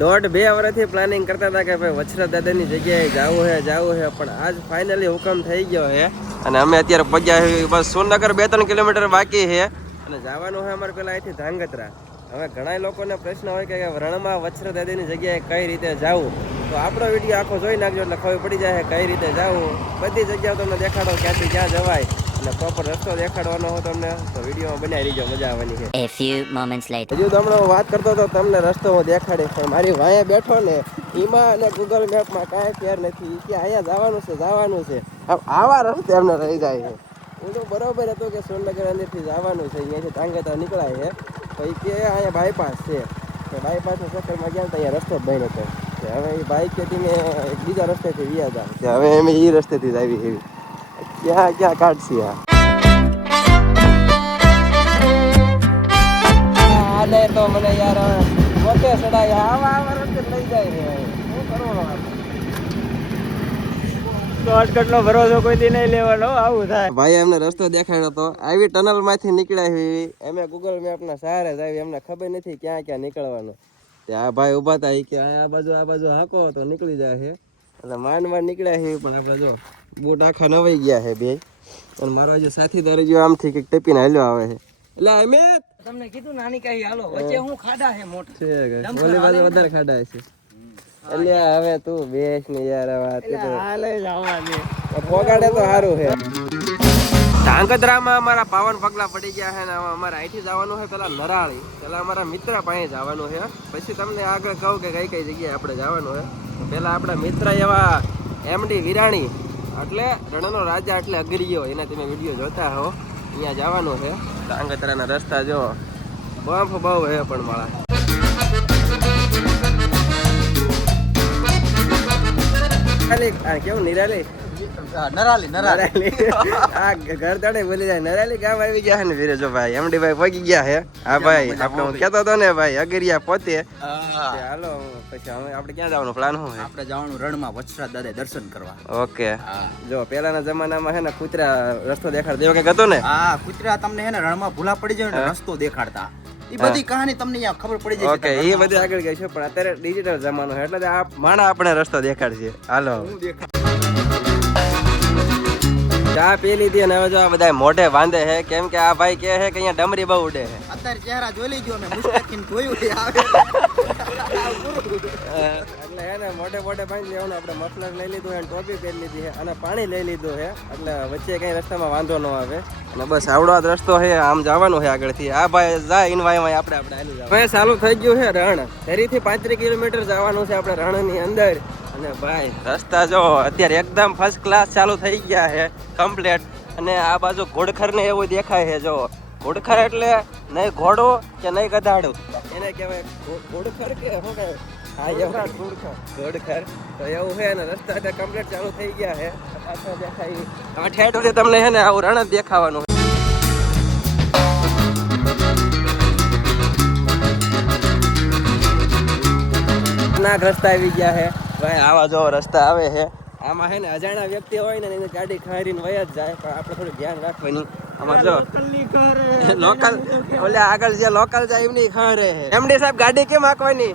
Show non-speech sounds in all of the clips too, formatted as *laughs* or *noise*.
દોઢ બે વર્ષથી પ્લાનિંગ કરતા હતા કે ભાઈ વછરા દાદાની જગ્યાએ જવું છે જવું છે પણ આજ ફાઇનલી હુકમ થઈ ગયો છે અને અમે અત્યારે પગ્યા બસ સોનનગર બે ત્રણ કિલોમીટર બાકી છે અને જવાનું છે અમારે પેલા અહીંથી ધાંગધ્રા. હવે ઘણા લોકોને પ્રશ્ન હોય કે રણમાં વછરા દાદાની જગ્યાએ કઈ રીતે જવું? તો આપણો વીડિયો આખો જોઈ નાખજો એટલે ખબર પડી જાય કઈ રીતે જવું. બધી જગ્યાઓ તમને દેખાડો ક્યાંથી ક્યાં જવાય. પ્રોપર રસ્તો દેખાડવાનો હોય તમને તો વિડીયોમાં બનાવી રહીજો મજા આવવાની છે. હજુ તમને વાત કરતો તો તમને રસ્તો હું દેખાડીશ પણ મારી વાંહે બેઠો ને એમાં અને ગૂગલ મેપમાં કાંઈ ફેર નથી. કે અહીંયા જવાનું છે જવાનું છે. આમ આવા રસ્તે એમને રહી જાય છે. હું તો બરોબર હતું કે સોનનગર અંદરથી જવાનું છે અહીંયાથી ટાંગેતા નીકળાય છે. તો એ કે અહીંયા બાયપાસ છે. તો બાયપાસના ચક્કરમાં ગયા તો અહીંયા રસ્તો બંધ હતો. હવે એ બાઈક કે તમે એક બીજા રસ્તેથી વ્યા હતા કે હવે એમ એ રસ્તેથી જ આવી એવી ક્યાં ક્યાં કાઢશી આ તો મને યાર મોટે સડાય આવા આવા રસ્તે લઈ જાય છે. શું કરવાનું ભરોસો કોઈ દી નહીં લેવાનો આવું થાય. ભાઈ એમને રસ્તો દેખાડ્યો તો. આવી ટનલમાંથી નીકળ્યા અમે ગૂગલ મેપ ના સહારે જ આવી. એમને ખબર નથી ક્યાં ક્યાં નીકળવાનું. આ ભાઈ ઊભા થાય કે આ બાજુ આ બાજુ હાંકો તો નીકળી જાય છે. એટલે માંડ માંડ નીકળ્યા છે પણ આપણે જો બૂટ આખા નવાઈ ગયા છે બે. અને મારો સાથી સાથીદાર જો આમથી કંઈક ટપીને હાલ્યો આવે છે. એટલે અમે તમને કીધું નાની કઈ હાલો. વચ્ચે હું ખાડા છે મોટા. છે ઓલી બાજુ વધારે ખાડા છે. એટલે હવે તું બેસ ને યાર વાત હાલે જવાની પોગાડે તો સારું છે. ધાંગધ્રામાં અમારા પાવન પગલા પડી ગયા છે ને અમારે અહીંથી જવાનું છે પેલા નરાળી. પેલા અમારા મિત્ર પાસે જવાનું છે. પછી તમને આગળ કહું કે કઈ કઈ જગ્યાએ આપણે જવાનું છે. પેલા આપણા મિત્ર એવા એમડી વિરાણી એટલે રણનો રાજા એટલે અગરીયો, એના તમે વીડિયો જોતા હો. અહીંયા જવાનું છે. ધાંગધ્રાના રસ્તા જો બમ્પ બહુ હે પણ માળા કેવું નિરાલી? નરાલી નરાલી. આ ઘર તળે બોલી જાય નરાલી ગામ આવી ગયા ને વિરેજો ભાઈ? એમડી ભાઈ પગી ગયા છે? હા ભાઈ આપણે હું કહેતો હતો ને ભાઈ અગરિયા પોતે. હાલો પછી હવે આપણે ક્યાં જવાનું? પ્લાન શું છે? આપણે જવાનું રણમાં વછરા દાદા દર્શન કરવા. ઓકે. જો પેલાના જમાનામાં હે ને કૂતરા રસ્તો દેખાડ દેવો કે હતો ને? હા કૂતરા તમને હે ને રણમાં ભૂલા પડી જાય ને રસ્તો દેખાડતા. એ બધી કહાની તમને અહીંયા ખબર પડી જાય ઓકે એ બધી આગળ ગઈ છે પણ અત્યારે ડિજિટલ જમાનો છે એટલે આ માણા આપણે રસ્તો દેખાડશે. હાલો. ચા પી લીધી અને હવે જો આ બધા મોઢે બાંધે છે. કેમ કે આ ભાઈ કે છે કે અહીંયા ડમરી બહુ ઉડે છે. અત્યારે ચહેરા જોઈ લેજો અમે મુસ્તકીન જોયું આવે. એટલે હે ને મોઢે મોઢે ભાઈ લેવાનું આપણે મફલર લઈ લીધું છે ટોપી પહેરી લીધી છે અને પાણી લઈ લીધું છે. એટલે વચ્ચે કઈ રસ્તામાં વાંધો ન આવે. અને બસ આવડો આ રસ્તો છે. આમ જવાનું છે આગળથી. આ ભાઈ જાય ઇન વાય આપણે આપણે હાલી જવાનું. ચાલુ થઈ ગયું છે રણ. ફરીથી પાંત્રીસ કિલોમીટર જવાનું છે આપણે રણની અંદર. અને ભાઈ રસ્તા જો અત્યારે એકદમ ફર્સ્ટ ક્લાસ ચાલુ થઈ ગયા છે કમ્પ્લેટ અને આ બાજુ ઘોડખર ને એવું દેખાય છે જો. ઘોડખર એટલે નહીં ઘોડો કે નહીં ગધાડું. એને કહેવાય ઘોડખર કે શું કહેવાય? હા એવું. ઘોડખર ઘોડખર. તો એવું છે ને રસ્તા અત્યારે કમ્પ્લેટ ચાલુ થઈ ગયા છે. પાછળ દેખાય. હવે ઠેઠ સુધી તમને છે ને આવું રણ જ દેખાવાનું ના રસ્તા આવી ગયા છે. ભાઈ આવા જો રસ્તા આવે છે. આમાં છે ને અજાણ્યા વ્યક્તિ હોય ને એની ગાડી ખારીને વયા જ જાય પણ આપણે થોડું ધ્યાન રાખવાની આમાં જો લોકલ ઓલે આગળ જે લોકલ જાય એમની ખરે છે. એમડી સાહેબ ગાડી કેમ હાંકવાની?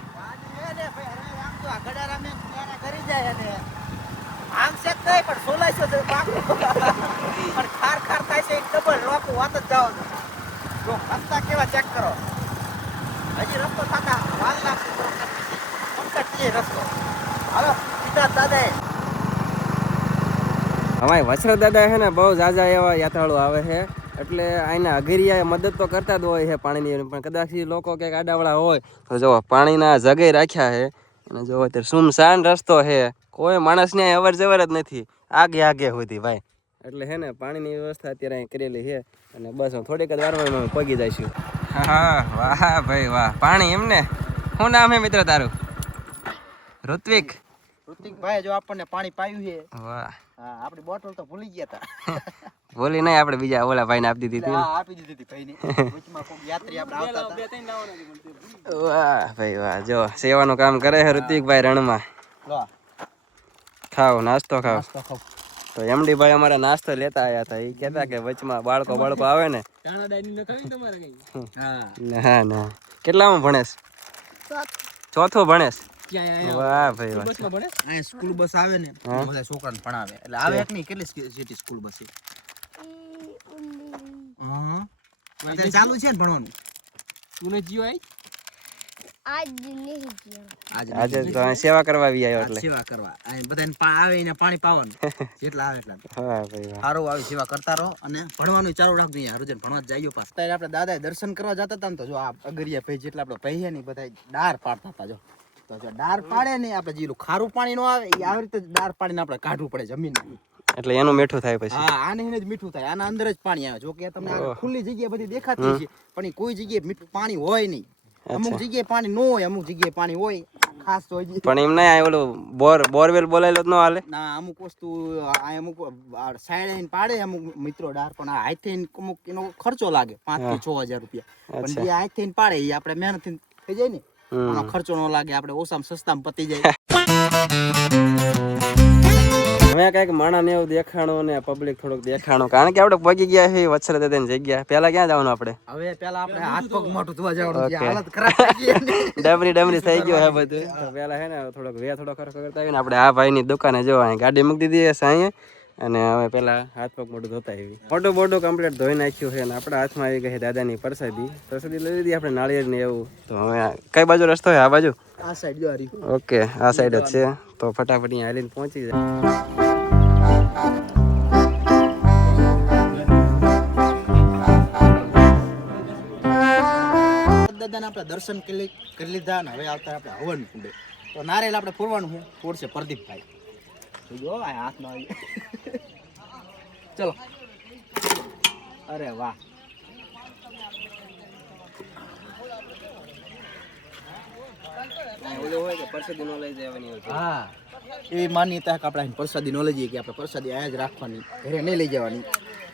આમ શેક થાય પણ સોલાઈસો છે પાકું. પણ ખાર ખાર થાય છે ડબલ રોકું વાત જ જાવ જો રસ્તા કેવા ચેક કરો. હજી રસ્તો થતા વાર લાગશે રસ્તો. હાલો સીધા દાદા અમારે વછરા દાદા છે ને બહુ ઝાઝા એવા યાત્રાળુ આવે છે. એટલે અહીંના અઘરિયા મદદ તો કરતા જ હોય છે પાણીની પણ કદાચ એ લોકો કંઈક આડાવાળા હોય તો જો પાણીના જગે રાખ્યા છે. અને જો અત્યારે સુમસાન રસ્તો છે. કોઈ માણસને અવર જવર જ નથી. આગે આગે સુધી ભાઈ. એટલે છે ને પાણીની વ્યવસ્થા અત્યારે અહીં કરેલી છે. અને બસ હું થોડીક જ વારમાં પગી જઈશું. હા વાહ ભાઈ વાહ. પાણી એમને? શું નામ છે મિત્ર તારું? ઋત્વિક. ઋતિકભાઈ જો આપણને પાણી પાયું છે વાહ. હા આપણી બોટલ તો ભૂલી ગયા હતા *laughs* ભૂલી નહીં આપણે બીજા ઓલા ભાઈને આપી દીધી હતી. આપી દીધી હતી ભાઈને. વચમાં કોઈ યાત્રી આપણે આવતા હતા. વાહ ભાઈ વાહ જો સેવાનું કામ કરે છે ઋતિકભાઈ રણમાં. લો ખાઓ નાસ્તો ખાઓ. નાસ્તો ખાઓ. તો એમડી ભાઈ અમારા નાસ્તો લેતા આવ્યા હતા. એ કહેતા કે વચમાં બાળકો બાળકો આવે ને. હા. ના ના. કેટલામાં ભણેશ? ચોથું ભણેશ? વાહ ભાઈ વાહ અહીંયા સ્કૂલ બસ આવે ને બધા છોકરાને ભણાવે. એટલે આવે એક નહીં કેટલી સિટી સ્કૂલ બસ છે? હા અત્યારે ચાલુ છે ને ભણવાનું? આજ નહીં ગયો આજે આજે તો અહીં સેવા કરવા આવી આવ્યો એટલે. સેવા કરવા. બધાને આવે એને પાણી પાવાનું. *laughs* જેટલા આવે એટલા. હા ભાઈ સારું આવી સેવા કરતા રહો અને ભણવાનું ચાલુ રાખજો અહીંયા. હરજન ભણવા જઈએ પાસ અત્યારે આપણે દાદાએ દર્શન કરવા જતા હતા ને તો જો આ અગરિયા ભાઈ જેટલા આપણે ભાઈ ને બધા ડાર પાડતા હતા જો. તો જો ડાર પાડે ને આપણે જેલું ખારું પાણી નો આવે એ આવી રીતે ડાર પાડીને આપણે કાઢવું પડે જમીન એટલે એનું મીઠું થાય પછી. હા આને જ મીઠું થાય આના અંદર જ પાણી આવે. જો કે તમને ખુલ્લી જગ્યાએ બધી દેખાતી છે પણ કોઈ જગ્યાએ મીઠું પાણી હોય નહીં. અમુક જગ્યાએ પાણી ન હોય અમુક જગ્યાએ પાણી હોય ખાસ તો પણ એમ નહીં ઓલું બોર બોરવેલ બોલાયેલો ન હાલે? ના અમુક વસ્તુ આ અમુક સાઈડ પાડે અમુક મિત્રો ડાર પણ આ હાથે અમુક એનો ખર્ચો લાગે પાંચથી છ હજાર રૂપિયા. પણ જે હાથે પાડે એ આપણે મહેનત થઈ જાય ને ખર્ચો ન લાગે આપણે ઓછામાં સસ્તામાં પતી જાય. હવે કંઈક માણા ને એવું દેખાણું ને પબ્લિક થોડુંક દેખાણો કારણ કે આપણે પગી ગયા છે વત્સર દાદાની જગ્યા. પેલા ક્યાં જવાનું આપણે? હવે પેલા આપણે હાથ પગ મોટું ધોવા જવાનું હાલત ખરાબ થઈ ગઈ. *laughs* ડબરી ડબરી થઈ ગયો હે. બધું પેલા હે ને થોડોક વે થોડો ખર્ચો કરતા આવીને આપણે આ ભાઈની દુકાને જો અહીં ગાડી મૂકી દીધી હશે અહીંયા અને હવે પેલા હાથ પગ મોઢું ધોતા આવી મોટું મોટું કમ્પ્લીટ ધોઈ નાખ્યું છે અને આપણા હાથમાં આવી ગઈ દાદાની પ્રસાદી. પ્રસાદી લઈ લીધી આપણે નાળિયેર ને એવું. તો હવે કઈ બાજુ રસ્તો હોય આ બાજુ? આ સાઈડ જો હારી ઓકે આ સાઈડ જ છે. તો ફટાફટ અહીંયા હાલીને પહોંચી જાય. દાદાને આપણે દર્શન કરી લીધા અને હવે આવતા આપણે હવન કુંડે તો નારેલ આપણે ફોરવાનું છે. ફોરશે પ્રદીપભાઈ. જો આ હાથમાં આવી. ચલો. અરે વાહ. કે પ્રસાદી નો જવાની હા. એ માન્યતા કે આપણે પ્રસાદી ન લઈ જઈએ કે આપણે પ્રસાદી જ રાખવાની ઘરે નહીં લઈ જવાની.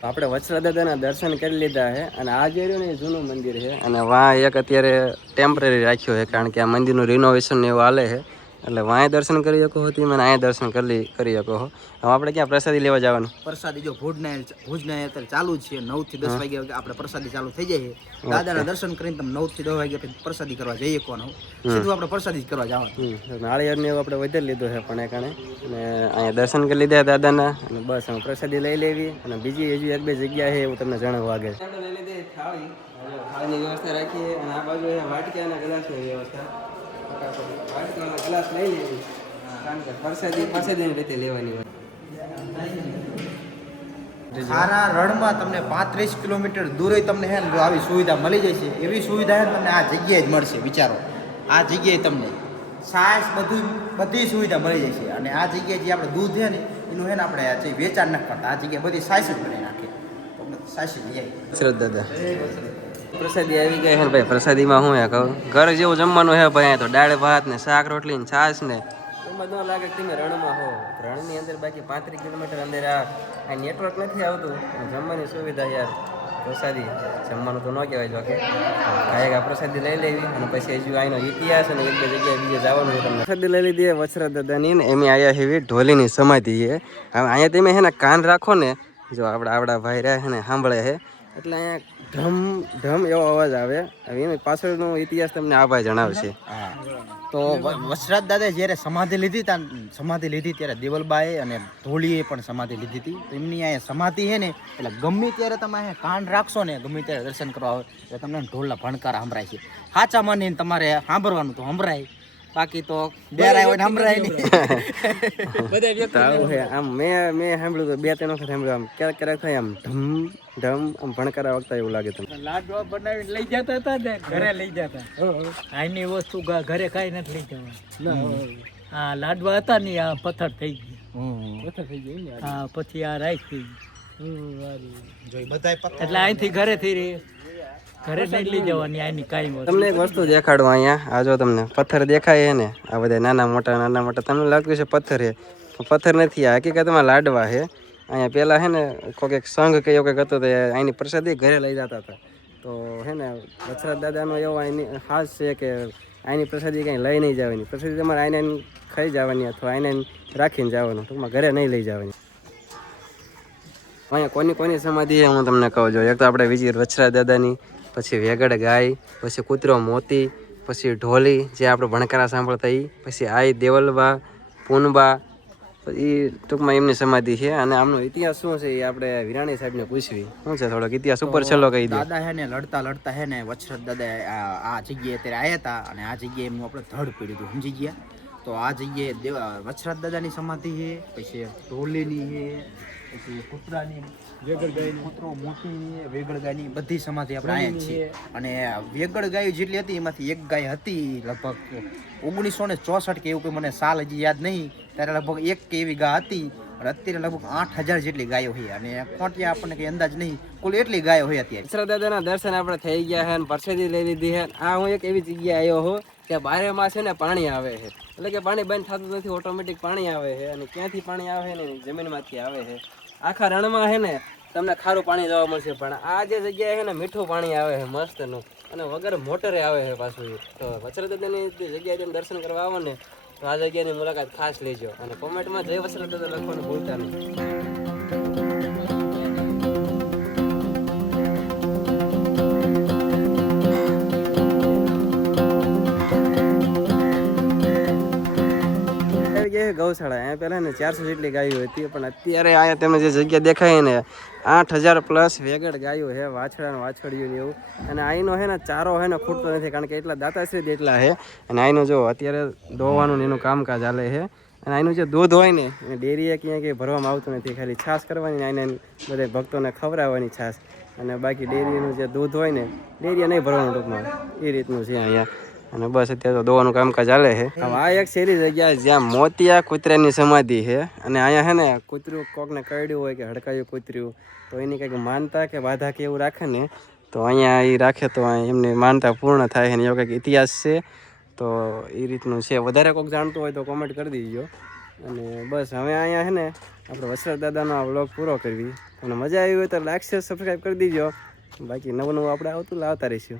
આપણે વત્સલા દાદાના દર્શન કરી લીધા છે અને આ જે રહ્યું ને જૂનું મંદિર છે અને વાં એક અત્યારે ટેમ્પરરી રાખ્યો છે કારણ કે આ મંદિરનું રિનોવેશન ને એવું હાલે છે. એટલે વાંય દર્શન કરી શકો હતી મને અહીંયા દર્શન કરી કરી શકો હો. હવે આપણે ક્યાં પ્રસાદી લેવા જવાનું? પ્રસાદી જો ભુજના ભુજના અત્યારે ચાલુ છે. નવથી દસ વાગ્યા આપણે પ્રસાદી ચાલુ થઈ જાય છે. દાદાના દર્શન કરીને તમે નવથી દસ વાગ્યા પછી પ્રસાદી કરવા જઈએ કોનો સીધું આપણે પ્રસાદી જ કરવા જવાનું. હમ, નાળિયેરને આપણે વધારે લીધો છે પણ એ કારણે અને અહીંયા દર્શન કરી લીધા દાદાના. અને બસ હવે પ્રસાદી લઈ લેવી. અને બીજી હજુ એક બે જગ્યા છે એવું તમને જણાવવા આગળ થાળી. થાળીની વ્યવસ્થા રાખીએ. અને આ બાજુ વાટકી અને ગ્લાસની વ્યવસ્થા. વાટકી અને ગ્લાસ લઈ ખારા રણમાં તમને પાંત્રીસ કિલોમીટર દૂરે તમને હે ને આવી સુવિધા મળી જશે. એવી સુવિધા તમને આ જગ્યાએ જ મળશે, વિચારો. આ જગ્યાએ તમને સાયન્સ બધું, બધી સુવિધા મળી જશે. અને આ જગ્યાએ જે આપણે દૂધ છે ને, એનું હે ને આપણે વેચાણ ન કરતા, આ જગ્યાએ બધી સાયન્સ જ બનાવી નાખે. સાયન્સ જ લઈ દાદા. પ્રસાદી આવી ગઈ છે ભાઈ, પ્રસાદીમાં હું હે કહું? ઘર જેવું જમવાનું હે ભાઈ તો દાળ, ભાત ને શાક, રોટલી ને છાશ ને. એમાં ન લાગે તમે રણમાં હો. રણની અંદર બાકી પાંત્રીસ કિલોમીટર અંદર આ નેટવર્ક નથી આવતું. જમવાની સુવિધા યાર, પ્રસાદી. જમવાનું તો ન કહેવાય જોકે આ આ પ્રસાદી લઈ લેવી અને પછી હજુ આનો ઇતિહાસ અને એક બે જગ્યાએ બીજે જવાનું હોય તમને. પ્રસાદી લઈ લીધી વછરા દાદાની ને એમ આયા હેવી ઢોલીની સમાધિ છે હવે અહીંયા તમે હે ને કાન રાખો ને, જો આપણા આપણા ભાઈ રહ્યા ને, સાંભળે છે એટલે અહીંયા ઢમ ધ્રમ એવો અવાજ આવે. હવે એની પાછળનો ઇતિહાસ તમને આ ભાઈ જણાવશે. તો વસરાજ દાદાએ જ્યારે સમાધિ લીધી તા સમાધિ લીધી ત્યારે દેવલબાએ અને ધોળીએ પણ સમાધિ લીધી હતી. તો એમની અહીંયા સમાધિ છે ને એટલે ગમે ત્યારે તમે અહીંયા કાન રાખશો ને ગમે ત્યારે દર્શન કરવા હોય એટલે તમને ઢોલના ભણકાર સંભળાય છે. સાચા માનીને તમારે સાંભળવાનું તો સંભળાય. બાકી તો હોય સંભળાય નહીં આમ મેં મેં સાંભળ્યું તો બે ત્રણ વખત સાંભળ્યું આમ ક્યારેક ક્યારેક થાય આમ ધમ ધમ આમ ભણકારા વખતે એવું લાગે તમને. લાડવા બનાવીને લઈ જતા હતા ને ઘરે લઈ જતા આની વસ્તુ ઘરે કાંઈ નથી લઈ જવા હા. લાડવા હતા ને આ પથ્થર થઈ ગયા. હા પછી આ રાઈસ થઈ ગઈ. એટલે અહીંથી ઘરેથી રે- ઘરે નહીં લઈ જવાની આની કાઈ તમને એક વસ્તુ દેખાડું અહીંયા. આ જો તમને પથ્થર દેખાય છે ને આ બધા નાના મોટા નાના મોટા. તમને લાગતું છે પથ્થર છે. પથ્થર નથી આ હકીકતમાં લાડવા છે. અહીંયા પહેલાં છે ને કોઈક એક સંઘ કે એવું કંઈક હતો તો અહીંની પ્રસાદી ઘરે લઈ જતા હતા. તો હે ને વછરાજ દાદાનો એવો અહીંની ખાસ છે કે અહીંની પ્રસાદી કંઈ લઈ નહીં જવાની. પ્રસાદી તમારે આઈને ખાઈ જવાની અથવા આઈને આઈને રાખીને જવાનું. ટૂંકમાં ઘરે નહીં લઈ જવાની. અહીંયા કોની કોની સમાધિ હું તમને કહું છું. એક તો આપણે વિજય વછરા દાદાની પછી વેગડ ગાય પછી કૂતરો મોતી પછી ઢોલી જે આપણે ભણકારા સાંભળતા એ પછી આઈ દેવલબા પૂનબા પછી ટૂંકમાં એમની સમાધિ છે. અને આમનો ઇતિહાસ શું છે એ આપણે વિરાણી સાહેબને પૂછવી. શું છે થોડોક ઇતિહાસ ઉપર છેલ્લો કહી દે. દાદા હે ને લડતા લડતા હે ને વચરત દાદા આ જગ્યાએ અત્યારે આવ્યા હતા અને આ જગ્યાએ એમનું આપણે ધડ પડ્યું હતું સમજી ગયા? તો આ જગ્યાએ વછરત દાદાની સમાધિ છે પછી ઢોલીની છે પછી કૂતરાની વેગળ ગાય કૂતરો મોટી વેગળ ગાયની બધી સમાધિ આપણે અહીંયા છીએ. અને વેગળ ગાયો જેટલી હતી એમાંથી એક ગાય હતી લગભગ ઓગણીસો ને ચોસઠ કે એવું કોઈ મને સાલ હજી યાદ નહીં. ત્યારે લગભગ એક કે એવી ગા હતી. અને અત્યારે લગભગ આઠ હજાર જેટલી ગાયો હોય અને ખોટિયા આપણને કઈ અંદાજ નહીં. કુલ એટલી ગાયો હોય અત્યારે. ઈશ્વર દાદાના દર્શન આપણે થઈ ગયા છે અને પરસેદી લઈ લીધી છે. આ હું એક એવી જગ્યાએ આવ્યો હું કે બારે માં છે ને પાણી આવે છે. એટલે કે પાણી બંધ થતું નથી ઓટોમેટિક પાણી આવે છે અને ક્યાંથી પાણી આવે છે ને? જમીનમાંથી આવે છે. આખા રણમાં છે ને, તમને ખારું પાણી જોવા મળશે, પણ આ જે જગ્યાએ છે ને, મીઠું પાણી આવે છે, મસ્તનું. અને વગર મોટરે આવે છે પાછું તો વચરા જે જગ્યાએ તમે દર્શન કરવા આવો ને, તો આ જગ્યાની મુલાકાત ખાસ લેજો. અને કોમેન્ટમાં જય વચરા લખવાનું ભૂલતા નહીં. છે ગૌશાળા. અહીંયા પહેલાં ને ચારસો જેટલી ગાયો હતી, પણ અત્યારે અહીંયા તમે જે જગ્યા દેખાય ને આઠ હજાર પ્લસ વેગડ ગાયો છે, વાછડા ને વાછડીયું ને એવું. અને અહીંનો છે ને, ચારો છે ને, ખૂટતો નથી, કારણ કે એટલા દાતાશ્રી જેટલા છે. અને અહીંનો જો અત્યારે દોવાનું ને એનું કામકાજ ચાલે છે. અને અહીંનું જે દૂધ હોય ને, એ ડેરીએ ક્યાંય કંઈ ભરવામાં આવતું નથી, ખાલી છાશ કરવાની ને આને બધા ભક્તોને ખવડાવવાની છાશ. અને બાકી ડેરીનું જે દૂધ હોય ને ડેરીએ નહીં ભરવાનું ટૂંકમાં. એ રીતનું છે અહીંયા. અને બસ અત્યારે તો દોવાનું કામકાજ ચાલે છે. આ એક શેરી જગ્યા જ્યાં મોતિયા કૂતરાની સમાધિ છે અને અહીંયા છે ને કૂતરું કોકને કરડ્યું હોય કે હડકાયું કૂતર્યું તો એની કંઈક માનતા કે બાધા કે એવું રાખે ને, તો અહીંયા એ રાખે તો એમની માનતા પૂર્ણ થાય છે એવો કંઈક ઇતિહાસ છે. તો એ રીતનું છે. વધારે કોઈક જાણતું હોય તો કોમેન્ટ કરી દીજો. અને બસ હવે અહીંયા છે ને આપણે વસરત દાદાનો આ વ્લોગ પૂરો કરવી. અને મજા આવી હોય તો લાઈક શેર સબસ્ક્રાઈબ કરી દીજો. બાકી નવું નવું આપણે આવતું લાવતા રહીશું.